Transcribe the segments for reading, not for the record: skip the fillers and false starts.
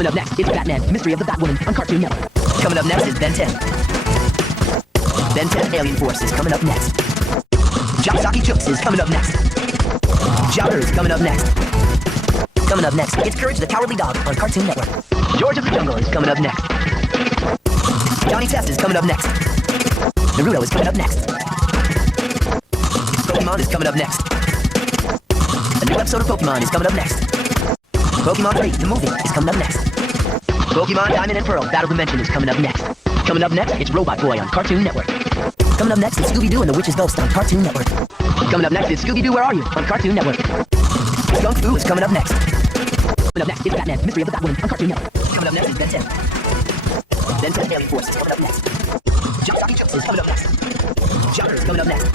Coming up next, it's Batman, Mystery of the Batwoman on Cartoon Network. Coming up next is Ben 10. Ben 10 Alien Force is coming up next. Jawsaki Chooks is coming up next. Jowder is coming up next. Coming up next, it's Courage the Cowardly Dog on Cartoon Network. George of the Jungle is coming up next. Johnny Test is coming up next. Naruto is coming up next. Pokemon is coming up next. A new episode of Pokemon is coming up next. Pokemon 3, the movie, is coming up next. Pokemon Diamond and Pearl Battle Dimension is coming up next. Coming up next, it's Robot Boy on Cartoon Network. Coming up next is Scooby-Doo and the Witch's Ghost on Cartoon Network. Coming up next is Scooby-Doo, Where Are You? On Cartoon Network. Skunk Fu is coming up next. Coming up next is Batman, Mystery of the Batwoman on Cartoon Network. Coming up next is Ben 10. Ben 10 Alien Force is coming up next. Jawsaki Chooks is coming up next. Jowder is coming up next.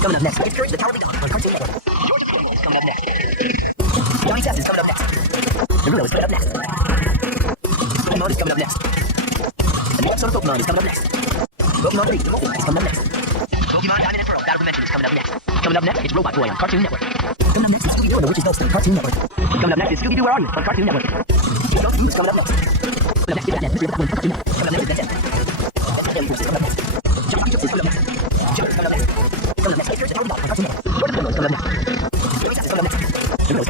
Coming up next, it's Courage the Cowardly Dog on Cartoon Network. Is coming up next. Johnny Test is coming up next. Naruto is coming up next. Pokemon is coming up next. A new episode of Pokemon is coming up next. Pokemon 3, the movie, is coming up next. Pokemon Diamond and Pearl Battle Dimension is coming up next. Coming up next, it's Robot Boy on Cartoon Network. Coming up next is Scooby-Doo and the Witch's Ghost on Cartoon Network. Coming up next is Scooby-Doo, Where Are You? On Cartoon Network. Skunk Fu is coming up next. Coming up next is Batman, Mystery of the Batwoman on Cartoon Network. Coming up next is Ben 10. Ben 10 Alien Force is coming up next. Jawsaki Chooks is coming up next. Jowder is coming up next. Coming up next, it's Courage the Cowardly Dog on Cartoon Network. George of the Jungle is coming up next. Johnny Test is coming up next. Naruto is coming up next.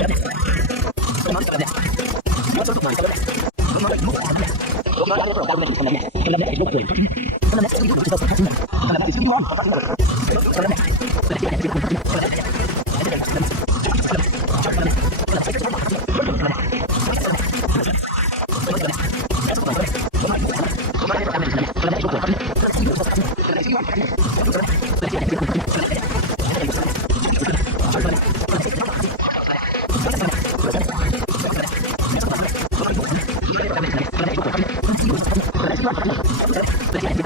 Pokemon is coming up next. New episode of Pokemon is coming up next. Pokemon 3, the movie, is coming up next. Pokemon Diamond and Pearl Battle Dimension is coming up next. Coming up next is Robot Boy on Cartoon Network. Coming up next is Scooby-Doo, which is also on Cartoon Network. Coming up next is Scooby-Doo on Cartoon Network. Coming up next.